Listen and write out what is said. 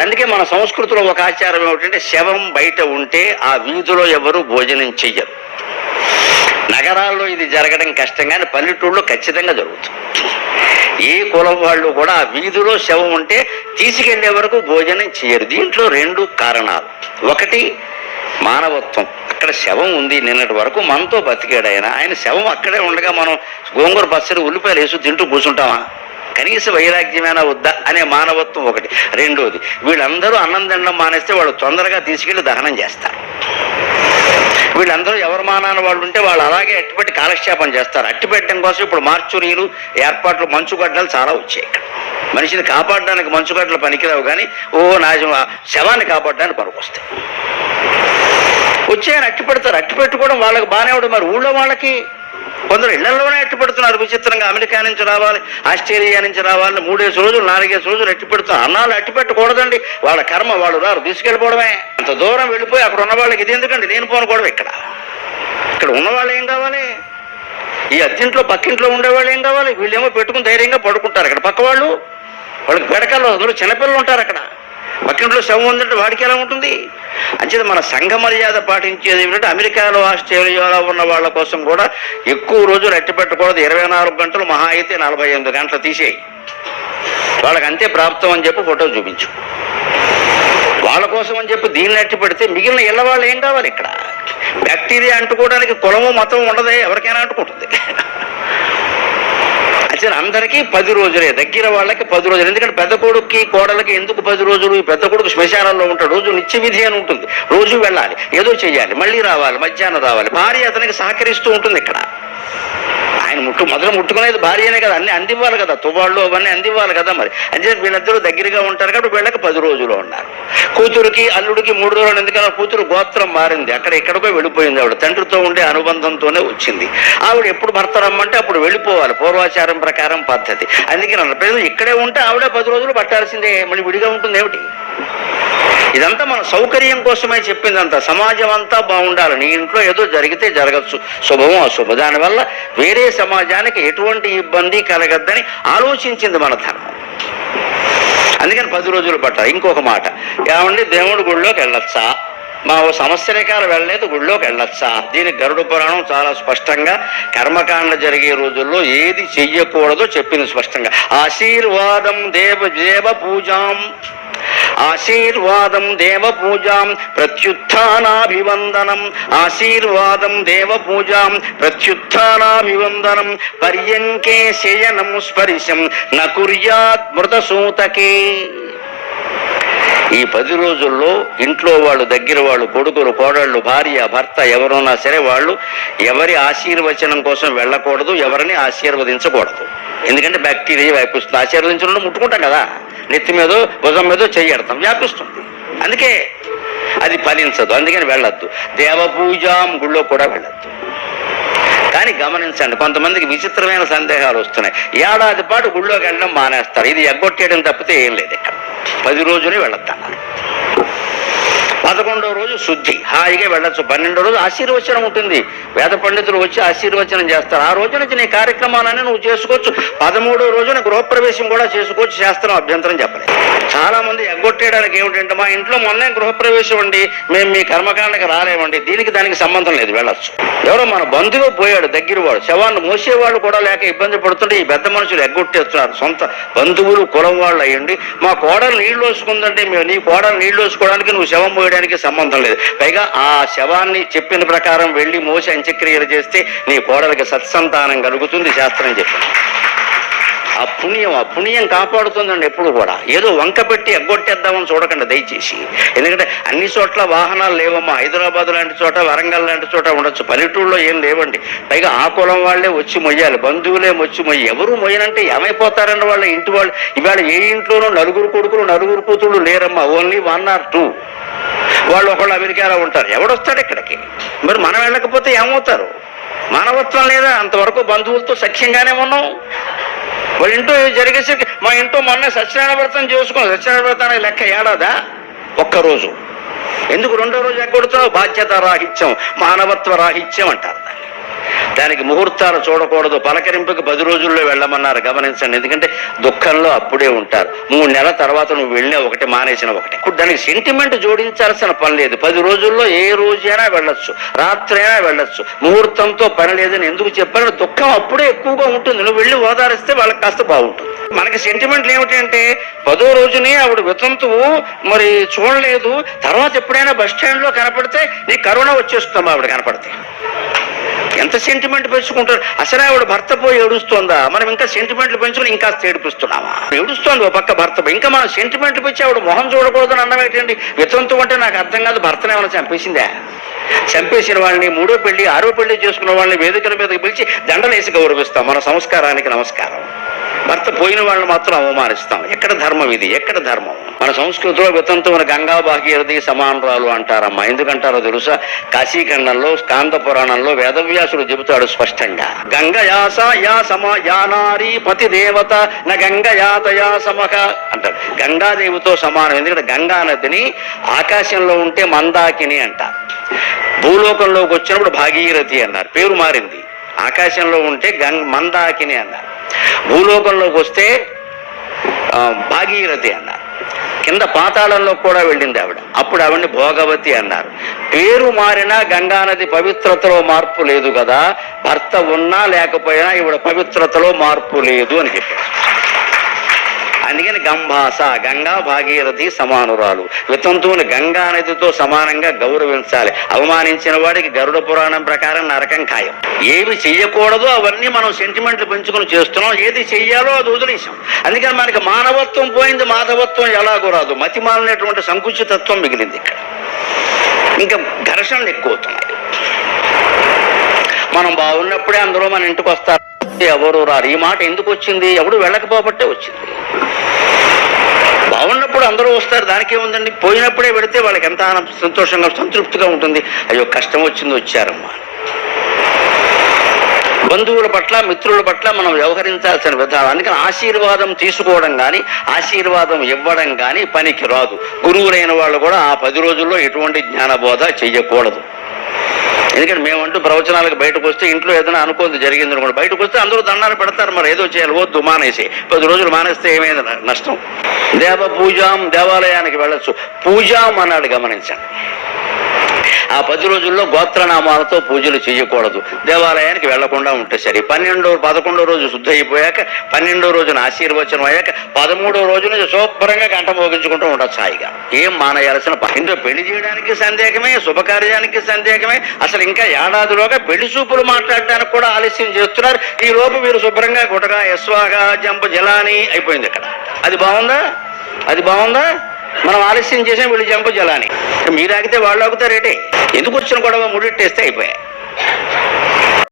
అందుకే మన సంస్కృతిలో ఒక ఆచారం ఏమిటంటే శవం బయట ఉంటే ఆ వీధిలో ఎవరు భోజనం చెయ్యరు. నగరాల్లో ఇది జరగడం కష్టం కానీ పల్లెటూళ్ళలో ఖచ్చితంగా జరుగుతుంది. ఏ కులం వాళ్ళు కూడా ఆ వీధిలో శవం ఉంటే తీసుకెళ్ళే వరకు భోజనం చేయరు దీంట్లో రెండు కారణాలు. ఒకటి మానవత్వం. అక్కడ శవం ఉంది నిన్నటి వరకు మనతో బతికాడు ఆయన. ఆయన శవం అక్కడే ఉండగా మనం గోంగూర పచ్చడి ఉల్లిపాయలు వేసి తింటూ కూర్చుంటామా? కనీస వైరాగ్యమైన వద్దా అనే మానవత్వం ఒకటి. రెండోది వీళ్ళందరూ అన్నం తినడం మానేస్తే వాళ్ళు తొందరగా తీసుకెళ్ళి దహనం చేస్తారు. వీళ్ళందరూ ఎవరు మానాన వాళ్ళు ఉంటే వాళ్ళు అలాగే అట్టుపెట్టి కాలక్షేపం చేస్తారు. అట్టిపెట్టడం కోసం ఇప్పుడు మార్చురీలు ఏర్పాట్లు మంచుగడ్డలు చాలా వచ్చాయి మనిషిని కాపాడడానికి మంచుగడ్డలు పనికిరావు కానీ ఓ నాశం శవాన్ని కాపాడడానికి పనికొస్తాయి వచ్చాయని అట్టి పెడతారు అట్టి పెట్టుకోవడం వాళ్ళకి బాగానే ఉండదు మరి ఊళ్ళో వాళ్ళకి కొందరు ఇళ్ళలోనే అట్టి పెడుతున్నారు విచిత్రంగా అమెరికా నుంచి రావాలి ఆస్ట్రేలియా నుంచి రావాలి మూడేసి రోజులు నాలుగేసి రోజులు అట్టి పెడుతున్నారు అన్నాళ్ళు అట్టి పెట్టకూడదండి వాళ్ళ కర్మ వాళ్ళు రారు తీసుకెళ్ళిపోవడమే. అంత దూరం వెళ్ళిపోయి అక్కడ ఉన్న వాళ్ళకి ఇది ఎందుకండి? నేను పోనకూడదు ఇక్కడ. ఇక్కడ ఉన్న వాళ్ళు ఏం కావాలి? ఈ అత్తింట్లో పక్కింట్లో ఉండేవాళ్ళు ఏం కావాలి? వీళ్ళేమో పెట్టుకుని ధైర్యంగా పడుకుంటారు. అక్కడ పక్క వాళ్ళు వాళ్ళకి పెడకల్లో అందరూ చిన్నపిల్లలు ఉంటారు అక్కడ. పక్కింట్లో శవం ఉందంటే వాడికి ఎలా ఉంటుంది? అంచేత మన సంఘ మర్యాద పాటించేది ఏమిటంటే అమెరికాలో ఆస్ట్రేలియాలో ఉన్న వాళ్ళ కోసం కూడా ఎక్కువ రోజులు అట్టి పెట్టకూడదు. ఇరవై నాలుగు గంటలు మహా అయితే నలభై ఎనిమిది గంటలు తీసేయి. వాళ్ళకి అంతే ప్రాప్తం అని చెప్పి ఫోటో చూపించు. వాళ్ళ కోసం అని చెప్పి దీన్ని అట్టి పెడితే మిగిలిన ఇళ్ళ వాళ్ళు ఏం కావాలి ఇక్కడ? బ్యాక్టీరియా అంటుకోవడానికి కులము మతం ఉండదే ఎవరికైనా అంటుకుంటుంది. అసలు అందరికీ పది రోజులే. దగ్గర వాళ్ళకి పది రోజులు. ఎందుకంటే పెద్ద కొడుక్కి కోడలకి ఎందుకు పది రోజులు? ఈ పెద్ద కొడుకు శ్మశానంలో ఉంటాడు. రోజు నిత్య విధి అని ఉంటుంది. రోజు వెళ్ళాలి. ఏదో చెయ్యాలి. మళ్ళీ రావాలి. మధ్యాహ్నం రావాలి. భార్య అతనికి సహకరిస్తూ ఉంటుంది ఇక్కడ. ఆయన ముట్టు మొదలు ముట్టుకునేది భార్యనే కదా అన్ని అందివ్వాలి కదా తువాళ్ళు అవన్నీ అందివ్వాలి కదా మరి. అంటే వీళ్ళిద్దరూ దగ్గరగా ఉంటారు కాబట్టి వీళ్ళకి పది రోజులు ఉన్నారు. కూతురికి అల్లుడికి మూడు రోజులు ఎందుకంటే కూతురు గోత్రం మారింది. అక్కడ ఎక్కడికో వెళ్ళిపోయింది ఆవిడ. తండ్రితో ఉండే అనుబంధంతోనే వచ్చింది. ఆవిడ ఎప్పుడు భర్త రమ్మంటే అప్పుడు వెళ్ళిపోవాలి. పూర్వాచారం ప్రకారం పద్ధతి. అందుకే నన్ను ఇక్కడే ఉంటే ఆవిడే పది రోజులు పట్టాల్సిందే. మళ్ళీ విడిగా ఉంటుంది ఏమిటి? ఇదంతా మన సౌకర్యం కోసమే చెప్పిందంతా. సమాజం అంతా బాగుండాలి. నీ ఇంట్లో ఏదో జరిగితే జరగచ్చు. శుభమో అశుభ. దానివల్ల వేరే సమాజానికి ఎటువంటి ఇబ్బంది కలగద్దని ఆలోచించింది మన ధర్మం. అందుకని పది రోజులు పట్ట ఇంకొక మాట. ఏమండి? దేవుడి గుళ్ళోకి వెళ్ళొచ్చా? మా ఓ సంవత్సరకాలు వెళ్ళలేదు గుళ్ళోకి వెళ్ళొచ్చా? దీనికి గరుడు పురాణం చాలా స్పష్టంగా కర్మకాండ జరిగే రోజుల్లో ఏది చెయ్యకూడదో చెప్పింది స్పష్టంగా. ఆశీర్వాదం దేవ దేవ పూజాం. ఆశీర్వాదం దేవ పూజాం ప్రత్యుత్నాభివందనం ఆశీర్వాదం దేవ పూజాం ప్రత్యుత్నాభివందనం పర్యంకే శయనం స్పరిశం నకుర్యాత్ మృతసూతకే. ఈ పది రోజుల్లో ఇంట్లో వాళ్ళు దగ్గర వాళ్ళు కొడుకులు కోడళ్ళు భార్య భర్త ఎవరున్నా సరే వాళ్ళు ఎవరి ఆశీర్వచనం కోసం వెళ్ళకూడదు ఎవరిని ఆశీర్వదించకూడదు. ఎందుకంటే బ్యాక్టీరియా వ్యాపిస్తుంది ఆశీర్వదించడం ముట్టుకుంటాం కదా. నెత్తి మీదో భుజం మీద చెయ్యడతాం వ్యాపిస్తుంది. అందుకే అది ఫలించదు. అందుకని వెళ్ళొద్దు. దేవపూజాం గుళ్ళో కూడా వెళ్ళొద్దు. కానీ గమనించండి కొంతమందికి విచిత్రమైన సందేహాలు వస్తున్నాయి. ఏడాది పాటు గుళ్ళోకి వెళ్ళడం మానేస్తారు. ఇది ఎగ్గొట్టేయడం తప్పితే ఏం లేదు ఇక్కడ. పది రోజులే వెళ్ళొద్దన్నారు. పదకొండో రోజు శుద్ధి. హాయిగా వెళ్ళొచ్చు. పన్నెండో రోజు ఆశీర్వచనం ఉంటుంది. వేద పండితులు వచ్చి ఆశీర్వచనం చేస్తారు. ఆ రోజు నుంచి నీ కార్యక్రమాలన్నీ నువ్వు చేసుకోవచ్చు. పదమూడో రోజున గృహప్రవేశం కూడా చేసుకోవచ్చు. శాస్త్రం అభ్యంతరం చెప్పలేదు. చాలా మంది ఎగ్గొట్టేయడానికి ఏమిటంటే మా ఇంట్లో మొన్నే గృహప్రవేశం అండి. మేము మీ కర్మకాండకి రాలేమండి. దీనికి దానికి సంబంధం లేదు. వెళ్ళొచ్చు. ఎవరో మన బంధువు పోయాడు దగ్గర వాడు. శవాన్ని మోసేవాళ్ళు కూడా లేక ఇబ్బంది పడుతుంటే ఈ పెద్ద మనుషులు ఎగ్గొట్టేస్తున్నారు. సొంత బంధువులు కులం వాళ్ళు అయ్యండి. మా కోడలు నీళ్ళు వేసుకుందంటే మేము నీ కోడలు నీళ్ళు వేసుకోవడానికి నువ్వు శవం మోయడానికి సంబంధం లేదు. పైగా ఆ శవాన్ని చెప్పిన ప్రకారం వెళ్ళి మోసి అంత్యక్రియలు చేస్తే నీ కోడలికి సత్సంతానం కలుగుతుంది శాస్త్రం చెప్పింది ఆ పుణ్యం ఆ పుణ్యం కాపాడుతుందండి ఎప్పుడు కూడా. ఏదో వంక పెట్టి ఎగ్గొట్టేద్దామని చూడకండి దయచేసి. ఎందుకంటే అన్ని చోట్ల వాహనాలు లేవమ్మా. హైదరాబాద్ లాంటి చోట వరంగల్ లాంటి చోట ఉండొచ్చు. పల్లెటూళ్ళలో ఏం లేవండి. పైగా ఆ కులం వాళ్ళే వచ్చి మొయ్యాలి. బంధువులే వచ్చి మొయ్యి. ఎవరు మొయ్యనంటే ఏమైపోతారన్న వాళ్ళ? ఇంటి వాళ్ళు. ఇవాళ ఏ ఇంట్లోనూ నలుగురు కొడుకులు నలుగురు కూతుళ్ళు లేరమ్మా. ఓన్లీ వన్ ఆర్ టూ వాళ్ళు ఒకళ్ళు అమెరికాలో ఉంటారు. ఎవడొస్తాడు ఇక్కడికి? మరి మనం వెళ్ళకపోతే ఏమవుతారు? మానవత్వం లేదా? అంతవరకు బంధువులతో సఖ్యంగానే ఉన్నాం. వాళ్ళ ఇంట్లో జరిగేసరికి మా ఇంట్లో మొన్న సత్యనారాయణ వ్రతం చేసుకున్నాం. సత్యనారాయణ వ్రతానికి లెక్క ఏడాదా? ఒక్కరోజు. ఎందుకు రెండో రోజు ఎగ్గొడుతున్నావు బాధ్యత రాహిత్యం మానవత్వ రాహిత్యం అంటారు దాన్ని. దానికి ముహూర్తాలు చూడకూడదు. పలకరింపుకి పది రోజుల్లో వెళ్ళమన్నారు. గమనించండి. ఎందుకంటే దుఃఖంలో అప్పుడే ఉంటారు. మూడు నెలల తర్వాత నువ్వు వెళ్ళినా ఒకటి మానేసిన ఒకటి. ఇప్పుడు దానికి సెంటిమెంట్ జోడించాల్సిన పని లేదు. పది రోజుల్లో ఏ రోజైనా వెళ్ళొచ్చు. రాత్రి అయినా వెళ్ళొచ్చు. ముహూర్తంతో పని లేదని ఎందుకు చెప్పాను దుఃఖం అప్పుడే ఎక్కువగా ఉంటుంది. నువ్వు వెళ్ళి ఓదారిస్తే వాళ్ళకి కాస్త బాగుంటుంది. మనకి సెంటిమెంట్లు ఏమిటంటే పదో రోజునే ఆవిడ వితంతువు మరి చూడలేదు. తర్వాత ఎప్పుడైనా బస్ స్టాండ్లో కనపడితే నీ కరోనా వచ్చేస్తుంది ఆవిడ కనపడితే. ఎంత సెంటిమెంట్ పెంచుకుంటారు? అసలు ఆవిడ భర్త పోయి ఏడుస్తోందా? మనం ఇంకా సెంటిమెంట్లు పెంచుకుని ఇంకా ఏడిపిస్తున్నామా ఏడుస్తోంది ఓ పక్క భర్త ఇంకా మనం సెంటిమెంట్లు పెంచి ఆవిడ మొహం చూడకూడదని అన్నం ఏంటండి? వితంతు అంటే నాకు అర్థం కాదు భర్తనే ఏమైనా చంపేసిందా? చంపేసిన వాళ్ళని మూడో పెళ్ళి ఆరో పెళ్ళి చేసుకున్న వాళ్ళని వేదికల మీదకి పిలిచి దండలేసి గౌరవిస్తాం. మన సంస్కారానికి నమస్కారం. భర్త పోయిన వాళ్ళని మాత్రం అవమానిస్తాం. ఎక్కడ ధర్మం ఇది? ఎక్కడ ధర్మం? మన సంస్కృతిలో వితంతువున గంగా భాగీరథి సమానరాలు అంటారమ్మా. ఎందుకంటారో తెలుసా? కాశీఖండంలో స్కాంద పురాణంలో వేదవ్యాసుడు చెబుతాడు స్పష్టంగా. గంగ యాస యా సమ యానారి పతి దేవత న గంగ యాతయా సమక అంటాడు. గంగాదేవితో సమానం. ఎందుకంటే గంగా నదిని ఆకాశంలో ఉంటే మందాకిని అంటారు భూలోకంలోకి వచ్చినప్పుడు భాగీరథి అన్నారు. పేరు మారింది. ఆకాశంలో ఉంటే గంగ మందాకిని అన్నారు. భూలోకంలోకి వస్తే భాగీరథి అన్నారు. కింద పాతాళంలో కూడా వెళ్ళింది ఆవిడ. అప్పుడు ఆవిడని భోగవతి అన్నారు. పేరు మారినా గంగానది పవిత్రతలో మార్పు లేదు కదా. భర్త ఉన్నా లేకపోయినా ఈవిడ పవిత్రతలో మార్పు లేదు అని చెప్పారు. అందుకని గంభాస గంగా భాగీరథి సమానురాలు. వితంతువుని గంగా నదితో సమానంగా గౌరవించాలి. అవమానించిన వాడికి గరుడ పురాణం ప్రకారం నరకం ఖాయం. ఏమి చెయ్యకూడదో అవన్నీ మనం సెంటిమెంట్లు పెంచుకుని చేస్తున్నాం. ఏది చెయ్యాలో అది వదిలేసాం అందుకని మనకి మానవత్వం పోయింది మాధవత్వం ఎలాగో రాదు. మతి మాలినటువంటి సంకుచితత్వం మిగిలింది ఇక్కడ. ఇంకా ఘర్షణలు ఎక్కువ అవుతున్నాయి మనం బాగున్నప్పుడే అందరూ మన ఇంటికి వస్తారు. ఎవరు రారు. ఈ మాట ఎందుకు వచ్చింది? ఎవడు వెళ్ళకపోబట్టే వచ్చింది. బాగున్నప్పుడు అందరూ వస్తారు. దానికే ఉందండి. పోయినప్పుడే పెడితే వాళ్ళకి ఎంత సంతోషంగా సంతృప్తిగా ఉంటుంది. అయ్యో కష్టం వచ్చింది వచ్చారమ్మా. బంధువుల పట్ల మిత్రుల పట్ల మనం వ్యవహరించాల్సిన విధానం. అందుకని ఆశీర్వాదం తీసుకోవడం కానీ ఆశీర్వాదం ఇవ్వడం కానీ పనికి రాదు. గురువులైన వాళ్ళు కూడా ఆ పది రోజుల్లో ఎటువంటి జ్ఞానబోధ చెయ్యకూడదు. ఎందుకంటే మేమంటూ ప్రవచనాలకు బయటకు వస్తే ఇంట్లో ఏదైనా అనుకోంది జరిగింది అనుకోండి. బయటకు వస్తే అందరూ దండాలు పెడతారు మరి ఏదో చేయాలి వద్దు మానేసి. పది రోజులు మానేస్తే ఏమైంది? నష్టం. దేవ పూజాం దేవాలయానికి వెళ్ళొచ్చు. పూజాం అన్నాడు గమనించండి. ఆ పది రోజుల్లో గోత్రనామాలతో పూజలు చేయకూడదు. దేవాలయానికి వెళ్ళకుండా ఉంటే సరే. పన్నెండో పదకొండో రోజు శుద్ధ అయిపోయాక పన్నెండో రోజున ఆశీర్వచనం అయ్యాక పదమూడో రోజున శుభ్రంగా గంట మోగించుకుంటూ ఉండొచ్చు హాయిగా. ఏం మానేయాల్సిన ఇంట్లో పెళ్ళి చేయడానికి సందేహమే శుభకార్యానికి సందేహమే. అసలు ఇంకా ఏడాదిలోగా పెళ్ళి చూపులు మాట్లాడడానికి కూడా ఆలస్యం చేస్తున్నారు. ఈ లోపు మీరు శుభ్రంగా గుటగా యస్వాగా జంప జలాని అయిపోయింది ఇక్కడ అది బాగుందా? అది బాగుందా? మనం ఆలస్యం చేసాం వీళ్ళు జంప జలాని. మీరు ఆగితే వాళ్ళు ఆగుతారేటే? ఎందుకు వచ్చిన గొడవ ముడిట్టేస్తే అయిపోయాయి.